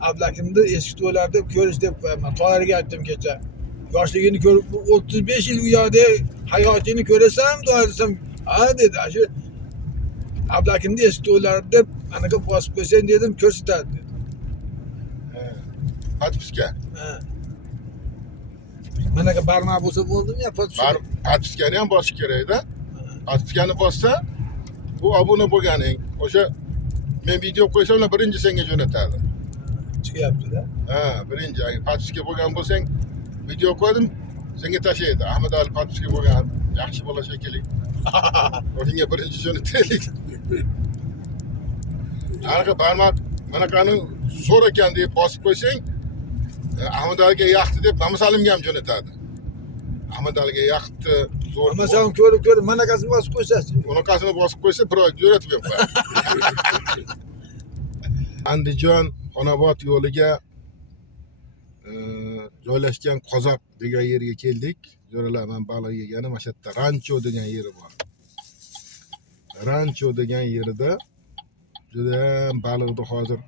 Ablakimni eski to'ylarda ko'rish deb tog'larga aytdim kecha. Yoshligini ko'rib 35 yil u yoqda hayotini ko'rasan, desam, ha dedi. Shu ablakimni eski to'ylarda anaqa bosib qo'ysang dedim, ko'rsatadi dedi. Patpuska. Ha. Manaqa barmoq bo'lsa bo'ldimi ya patpuska. Patpuskani ham bosish kerak-da. Patpuskani bossa, bu obuna bo'lganing, o'sha men video qo'ysam, birinchi senga jo'natadi. Chiqyapti-da. Ha, birinchi patpuska bo'lgan bo'lsang, video qo'ydim, senga tashlaydi. Ahmad Ali patpuska bo'lgan, yaxshi bola shekilli. O'shanga birinchi jo'nataylik. Anaqa barmoq manaqani zo'r ekan deb bosib qo'ysang, Ahmad Aliga yaxti deb Mamasalimga ham jo'natadi. Ahmad Aliga yaxti zo'r. Mamasalim ko'rib manaqasini bosib qo'ysasi. Unaqasini bosib qo'ysa, bir oy jo'natib qo'yadi. Andijon Xonobod yo'liga joylashgan Qozoq degan yerga keldik. Jo'ralar men baliq yegani mana shu yerda Rancho degan yeri bor. Rancho degan yerida juda ham baliqni hozir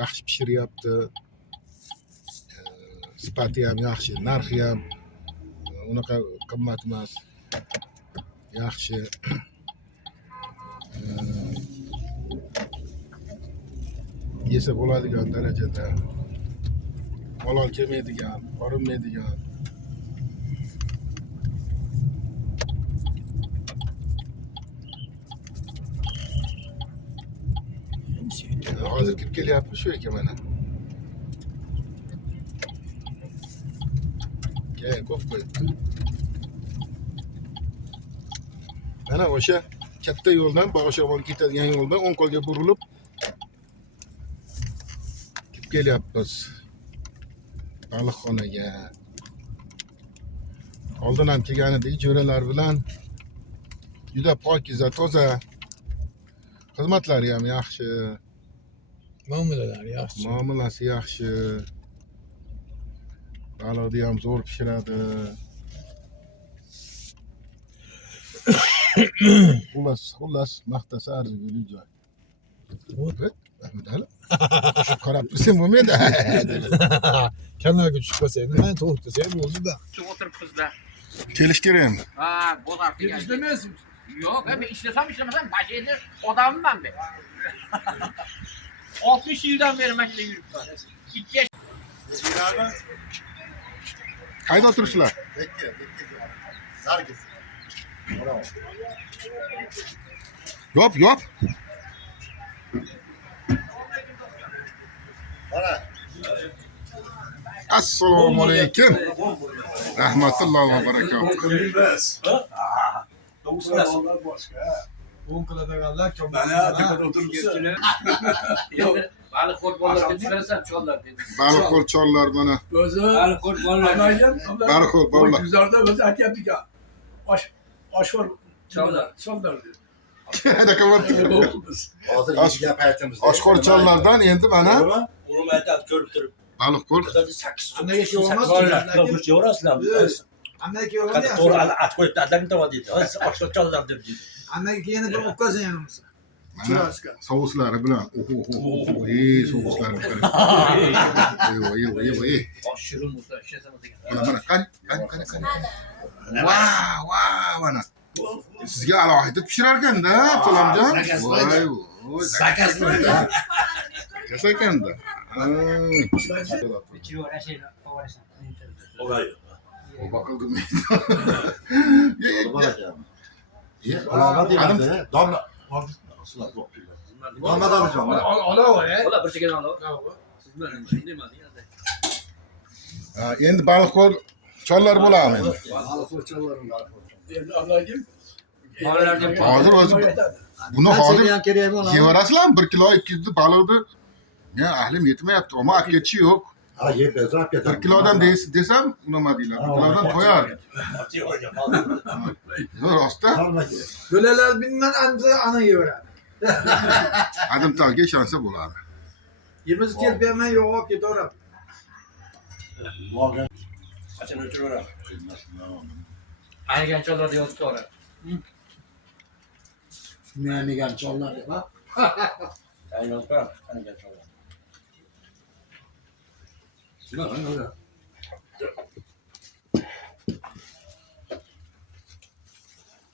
yaxshi pishiryapti. Sifati ham yaxshi, narxi ham unaqa qimmat emas. Yaxshi. Yesa bo'ladigan darajada. Malol kelmaydigan, qorinmaydigan. Hozir kirib kelyapti shu ekan mana. Ko'p qo'yibdi. Mana o'sha katta yo'ldan, Bog'ishamon ketadigan yo'ldan o'ng qo'lga burilib kirib kelyapmiz. Baliqxonaga. Oldin ham kelganidek jo'ralar bilan juda pokiza, toza. Xizmatlari ham yaxshi. Muomalalari yaxshi. Muomalasi yaxshi. Baliqni ham zo'r pishiradi. Xullas maqtasa arzigulik joy. Ahmad Ali. Shu qarab tursam bo'lmaydi. Kanalga tushib qolsang, men to'xtasam bo'ldi-da. Shu o'tiribsizlar. Kelish kerakmi? Ha, bo'lar. Ishlamaysiz. Yo'q, men ishlasam, bajeni odamman men. 60 yildan beri mashina yuribman. 2 yaş. Qayda o'tirishlar? Zargis. Yop. Assalomu alaykum. Rahmatullohi va barakatuh. O'n qiladiganlar Baliqxo'r bolalarga chiqarsan chollar dedi. Baliqxo'r chollar mana. Baliqxo'r bolalar. Baliqxo'r bolalar. Güzarda biz aytyaptik ya. Oshxo'r chollar dedi. Anaqa bo'ldi. Hozir yigitga paytimiz. Oshxo'r chollardan endi mana Uni aytib ko'rib turib. baliqxo'r. 8 Annaga kelmas. Yo'rasizlar. Annaga kelmas. To'g'ri at qo'yib adlarni tava deydi. Oshxo'r chollar deb deydi. Annaga keyin bir o'qasan yanimsa. Mana sovslari bilan. Sovslari bilan. Voy. Oshirun bo'lsa ishlasam degan. Mana qani. Wow, mana. Sizga alohida pishirar ekanda, To'lamjon. Voy. Zakazmi? Zakaz ekanda. O'g'ay. O bakıldı. Alama deyildi. Domla. Domla da alacağım. Olaver, Ola bir chekana olib. Siz bilan shunday emas endi. Endi baliqxo'r chollar bo'ladimi endi? Endi Allah'ım. Hozir o'zi buni hozir yevarasizlarmi? 1 kilo 200 baliqni men ahlim yetmayapti, ammo olib ketishi yo'q. Ha yep, zap yeter. 1 kilodan desam, nima deylar? 1 kilodan to'yardik. Rostda? Böleler bilmem ana yiyorlar. Adam tagga ishonsa bo'ladi. Yemiz kelib bermay yo'q ketaveradi. Qachon o'tiraveradi? Aygan chollarni yozib qo'yadi. Meğen chollar deb ha. Aygan chollar.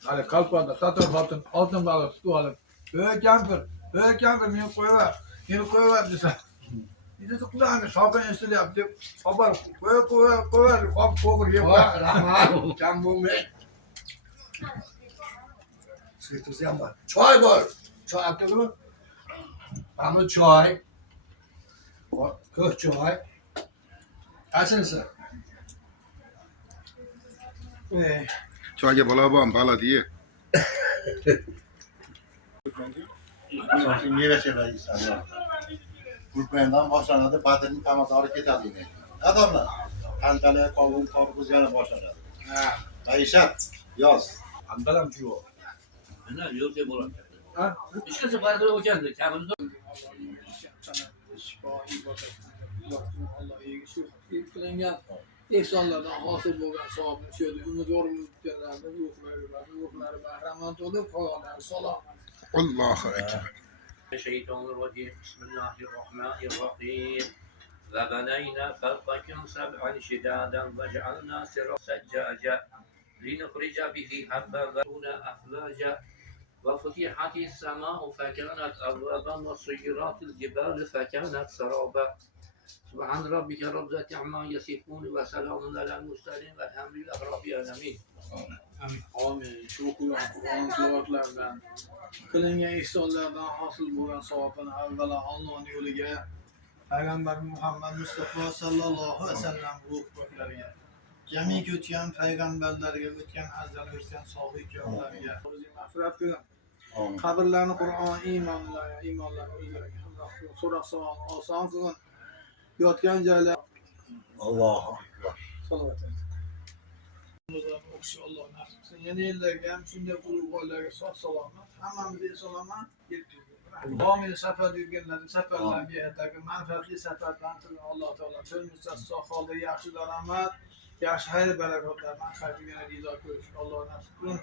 Hadi kalkmadı. Satır batın. Altın balık tutu alıp. Böyle kampır. Böyle kampır. Beni koyuver. Beni koyuver desen. Bir de kulağını şapkan üstüne yaptım. Kabar. Koyuver. Kap kokur yiyip. Rahman. Can bu me. Sırtımızı yanma. Çay var. Çay yaptın mı? Ama çay. Kırk çay. Kaçıncısı? Çoğaga bala bala diye. Sonuçta meyve şeyler insanlar. Gülpen'den başlandı, Badır'ın tamatarı ketadini. Adamlar. Antalya, kavun, karpuz yana başlandı. Ayşat, yaz. Andalam şu o. Ne yok diye bolan. Ha? İşte sefer de o geldi. Kendimiz Allah iyi geçiyor. İlk kılıngan insanlardan hasıl bo'lgan savobni shu yerda umidvor bo'lganlarni ruhlari bahramand bo'lib qolganlar salom. Allahu ekber. الشيطان الرجيم بسم الله الرحمن الرحيم وبنينا فوقكم سبعا شدادا وجعلنا سراجا سجاجا لنخرج به حبا أفلاجا وفتحت السماء فكانت أبوابا وسيرت الجبال فكانت سرابا سبحان ربك رب العزة عما يصفون وسلام على المرسلين والحمد لله رب العالمين. Amin. Shu Qur'on tilovat qilingan ihsonlardan hosil bo'lgan savobini avvalo Allohning yo'liga, payg'ambar Muhammad Mustafa sallallohu alayhi vasallam ruhlariga, jamiki o'tgan payg'ambarlarga, o'tgan azal o'tgan solih kiyomlarga bizni mag'firat qilsin. Qabrlarni Qur'on iymonlar o'zlariga so'roq savol oson qilsin. Yotgan joylar Allahu ekber. salovat Allah nasip qilsin. Yana yillarga ham shunday ulug'vorlarga sog' salomat, hammamizga salomat yetkazsin. Amin. Safar yurganlarni safarlarga yetagi manfaatli safardan Alloh taolo to'yimizda sog' holda yaxshi daromad, yaxshi xayr barakotlardan xayriga rizo ko'rish Alloh nasib qilsin.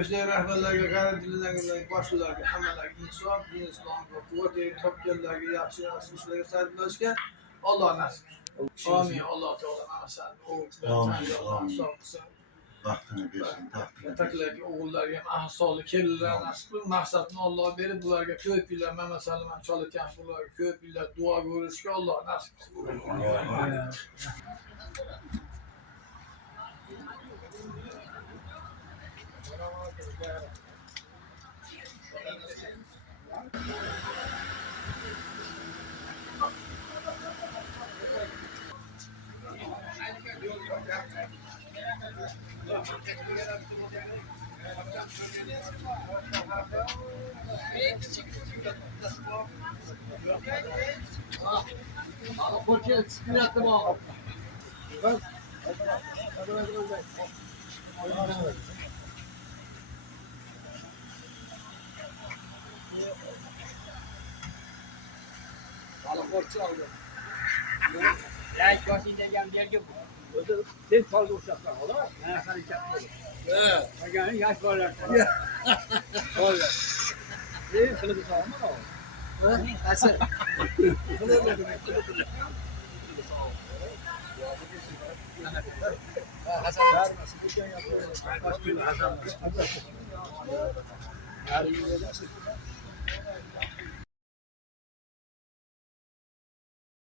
O'sha rahbarlarga, g'ayrat dillarga, boshqalarga hammalarga insof, din islomga quvvat topganlarga yaxshi ishlarga sarflashga Alloh nasib qilsin. Amin. Alloh taolo Baxtini bersin, taxtini bersin. Taklarga o'g'illarga ahsoli kellar nasib qilsin. Maqsadni Alloh berib bularga ko'p yillar mamasalman cholikan bularga ko'p yillar duo ko'rishga Alloh nasib qilsin. Ya koşun degan yerga o'zi tez qoldi o'shoqdan xolos. Mana harakat qildi. Magan yosh bolalar. Bolalar. Qilib qo'yaman. Asir. Hasan.